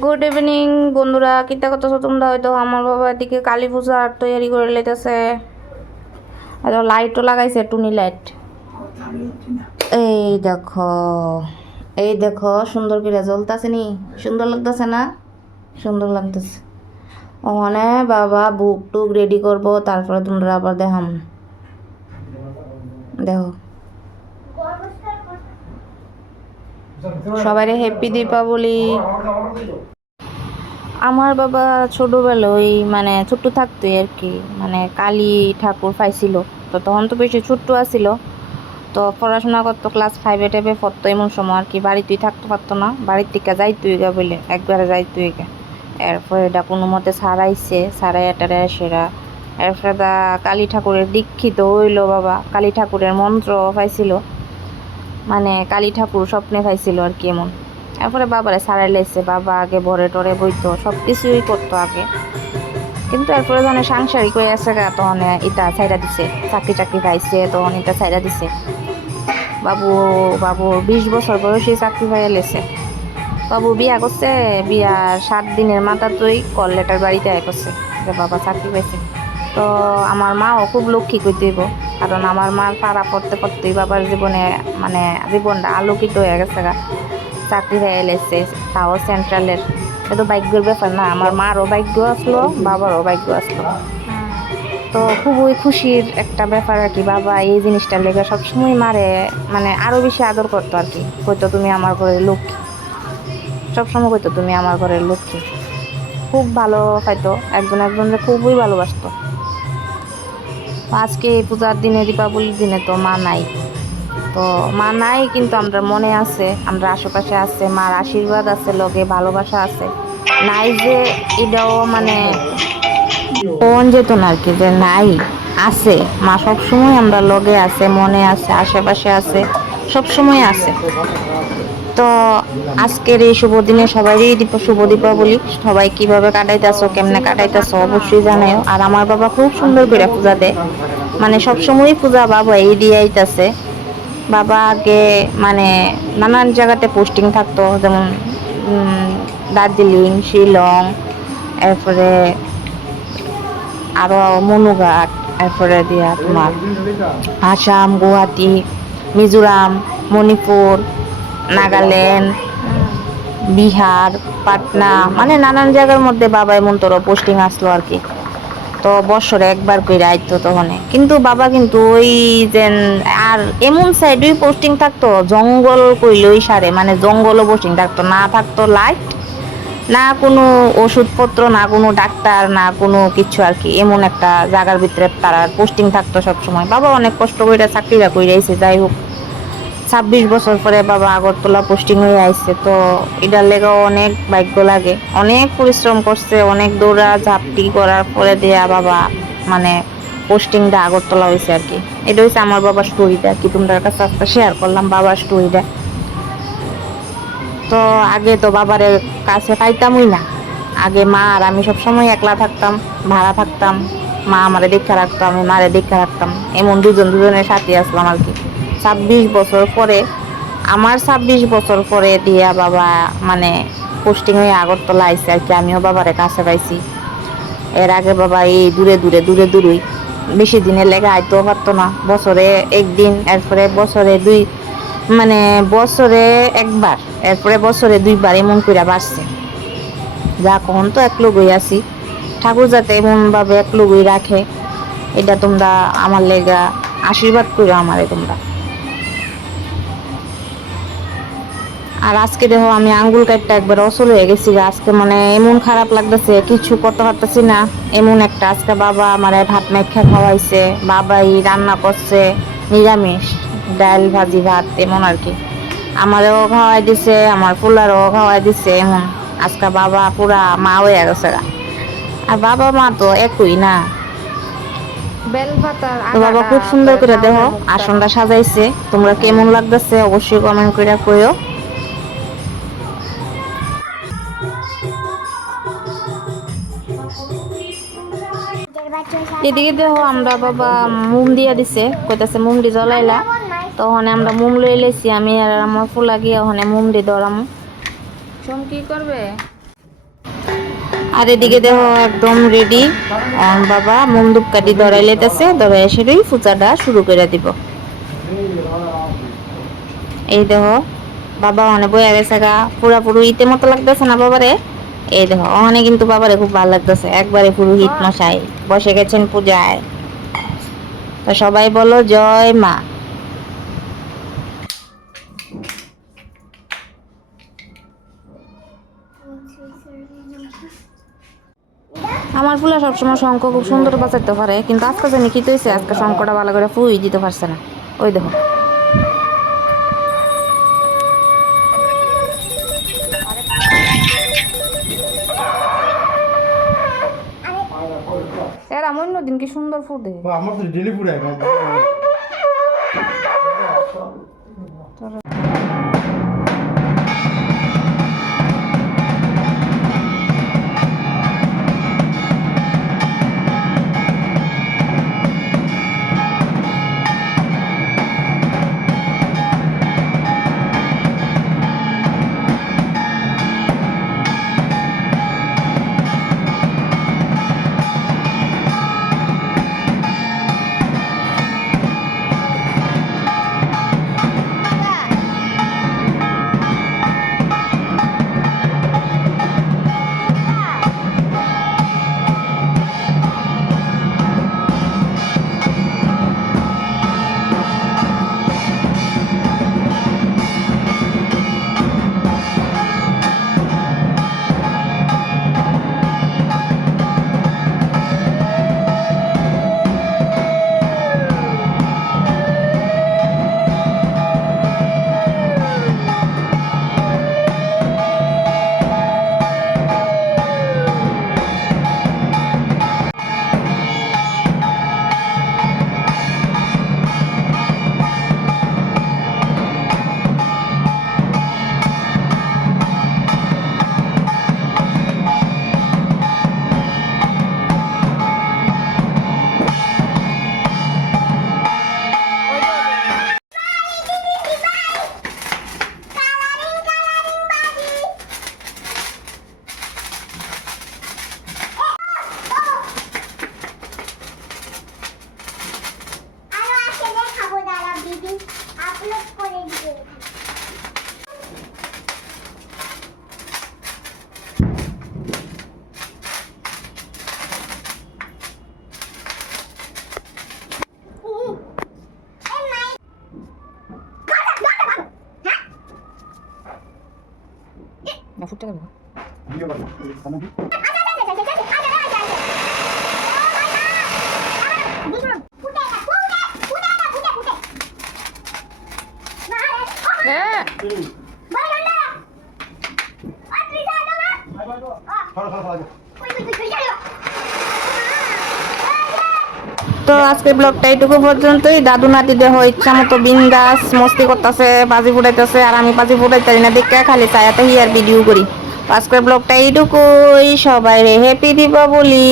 Good evening বন্ধুরা, কিতা করতেছো তোমরা? হয়তো আমার বাবা এদিকে কালী পূজার তৈরি করে লেতেছে। লাইটও লাগাইছে, টুনি লাইট। এই দেখো, এই দেখো, সুন্দর করে জ্বলতেছে নি? সুন্দর লাগতেছে না? সুন্দর লাগতেছে। ওখানে বাবা বুক টুক রেডি করবো, তারপরে তোমরা আবার দেখাম। দেখো, সবাই হ্যাপি দীপাবলি। আমার বাবা ছোটোবেলায় মানে ছোট্ট থাকতোই আর কি, মানে কালী ঠাকুর পাইছিল। তো তখন তো বেশি ছোট্ট আসিল, তো পড়াশোনা করতো, ক্লাস 5 টাইপে পড়তো। এমন সময় আর কি বাড়িতেই থাকতে পারতো না, বাড়ির থেকে যাইতুই গা বলে একবারে যাইতুই গা। এরপরে এটা কোনো মতে সারাইছে, সারাই এটারে সেরা। এরপরে দা কালী ঠাকুরের দীক্ষিত হইল বাবা। কালী ঠাকুরের মন্ত্র পাইছিল, মানে কালী ঠাকুর স্বপ্নে পাইছিল আর কি এমন। এরপরে বাবারে সারাই লাইছে। বাবা আগে ভরে টরে বইতো, সব কিছুই করতো আগে। কিন্তু এরপরে যখন সাংসারিক হয়ে আছে গা, তখন ইটা ছাইড়া দিছে। চাকরি চাকরি পাইছে, তখন এটা ছাইড়া দিছে। বাবু বাবু 20 বছর বয়সে চাকরি পাইয়া লেছে। বাবু বিয়া করছে, বিয়ার 7 দিনের মাথাতেই কল লেটার বাড়িতে আয় করছে যে বাবা চাকরি পাইছে। তো আমার মাও খুব লক্ষ্মী কইতে হইব, কারণ আমার মার পাড়া পড়তে পড়তেই বাবার জীবনে মানে জীবনটা আলোকিত হয়ে গেছে গা। চাকরি হয়ে এলেছে, তাও সেন্ট্রালের। এটা ভাগ্যের ব্যাপার না? আমার মারও ভাগ্য আসলো, বাবারও ভাগ্য আসলো। তো খুবই খুশির একটা ব্যাপার আর কি। বাবা এই জিনিসটার লেগে সবসময় মারে মানে আরও বেশি আদর করতো আর কি। কইতো তুমি আমার ঘরের লক্ষ্মী, সবসময় কইতো তুমি আমার ঘরের লক্ষ্মী। খুব ভালো পাইতো, একজন একজনকে খুবই ভালোবাসতো। আজকে এই পূজার দিনে, দীপাবলির দিনে তো মা নাই। তো মা নাই, কিন্তু আমরা মনে আছে, আমরা আশেপাশে আছে, মার আশীর্বাদ আছে, লগে ভালোবাসা আছে। নাই যে এটাও মানে কোন যেত না আর কি, যে নাই, আছে। মা সবসময় আমরা লগে আছে, মনে আছে, আশেপাশে আছে, সবসময় আছে। তো আজকের এই শুভ দিনে সবারই শুভ দীপাবলি। সবাই কিভাবে কাটাইতেছো, কেমনে কাটাইতেছো অবশ্যই জানাও। আর আমার বাবা খুব সুন্দর করে পূজা দেয়, মানে সবসময় পূজা বাবা এই দিয়ে আইতাছে। বাবা আগে মানে নানান জায়গাতে পোস্টিং থাকতো, যেমন দার্জিলিং, শিলং, এরপরে আরও মনুঘাট, এরপরে দিয়া তোমার আসাম, গুয়াহাটি, মিজোরাম, মণিপুর, নাগাল্যান্ড, বিহার, পাটনা, মানে নানান জায়গার মধ্যে বাবা এমন তোর পোস্টিং আসলো আর কি। তো বছরে একবার করে আইতো তখন। কিন্তু বাবা কিন্তু ওই যে আর এমন সাইডেই পোস্টিং থাকতো, জঙ্গল কইলই সারে, মানে জঙ্গলও পোস্টিং থাকতো, না থাকতো লাইট, না কোনো ওষুধপত্র, না কোনো ডাক্তার, না কোনো কিছু আর কি। এমন একটা জায়গার ভিতরে তারা পোস্টিং থাকতো সবসময়। বাবা অনেক কষ্ট করে চাকরিটা করে আইছে, যাই হোক 26 বছর পরে বাবা আগরতলা পোস্টিং হয়ে আইছে। তো এটার লেগেও অনেক ভাগ্য লাগে, অনেক পরিশ্রম করছে, অনেক দৌড়া ঝাপটি করার পরে দেয়া বাবা মানে পোস্টিংটা আগরতলা হয়েছে আর কি। এটা হচ্ছে আমার বাবার স্টোরিটা আর কি, তোমাদের কাছে আজকে শেয়ার করলাম বাবার স্টোরিটা। তো আগে তো বাবার কাছে পাইতামই না। আগে মা আর আমি সবসময় একলা থাকতাম, ভাড়া থাকতাম। মা আমারে দেখা রাখতো, আমি মারে দেখা রাখতাম, এমন দুজন দুজনের সাথে আসলাম আর কি। 26 বছর পরে, আমার 26 বছর পরে দিয়া বাবা মানে পোস্টিং হয়ে আগরতলা আইসে আর কি। আমিও বাবারে কাছে পাইছি। এর আগে বাবা এই দূরে দূরে দূরে দূরেই, বেশি দিনের লেগে আইতেও পারতো না। বছরে একদিন, এরপরে বছরে দুই, মানে বছরে একবার, এরপরে বছরে 2বার এমন করে বাড়ছে। যা কখন তো এক লগই আছি। ঠাকুর যাতে এমন ভাবে এক লগই রাখে, এটা তোমরা আমার লেগা আশীর্বাদ করো আমারে তোমরা। আর আজকে দেখো আমি আঙ্গুল কাটটা একবার অসল হয়ে গেছি আজকে, মানে এমন খারাপ লাগতেছে, কিছু করতে পারতেছি না। এমন একটা আজকে বাবা আমার ভাত মেখে খাওয়াইছে, বাবাই রান্না করছে নিরামিষ, ডাল ভাজি ভাত এমন আর কি। আমারও খাওয়াই দিছে, আমার পোলারও খাওয়াই দিছে এমন। আজকে বাবা পুরা মা হয়ে গেছে। আর বাবা মা তো একই না। তো বাবা খুব সুন্দর করে দেখো আসনটা সাজাইছে। তোমরা কেমন লাগতেছে অবশ্যই কমেন্ট করে কইও। এদিকে দেখো আমরা বাবা মোম দিয়া দিছে, কইতাছে মোম দি জ্বলাইলা। তখন আমরা মোম লই লেছি, আমি আর আমার ফুলা গিয়ে ওখানে মোম দি ধরাম। সোম কি করবে? আর এদিকে দেখো একদম রেডি। বাবা মন্দুক কাটি ধরাই লেতেছে, ধরাই সেটাই ফুচাটা শুরু করে দিব। এই দেখো বাবা অনেক বইয়া গেছে গা, পুরো ইতে মতো লাগতেছে না বাবারে। এই দেখো অনেক কিন্তু বাবারে খুব ভালো লাগতেছে, একবারে পুরো হিট মশাই বসে গেছেন পূজায়। তো সবাই বলো জয় মা। আমার ফুলা সবসময় শঙ্খ খুব সুন্দর বাঁচাতে পারে, কিন্তু আজকে জানি কি হয়েছে, আজকে শঙ্খটা ভালো করে ফুই দিতে পারছে না। ওই দেখো এর আমার অন্যদিন কি সুন্দর ফুল দেয়। আমার তো ডেলি ফুড়ায়। ফুটে গেল। তো আজকের ব্লগটা এইটুকু পর্যন্তই। দাদু নাতি দেহ ইচ্ছা মতো বিন্দাস মস্তি করতেছে, বাজি ফুটাইতেছে, আর আমি বাজি ফুটাইতে না দেখে খালি চায়াতে হিয়ার ভিডিও করি। আজকের ব্লগটা এইটুকুই। সবাই হ্যাপি দীপাবলি।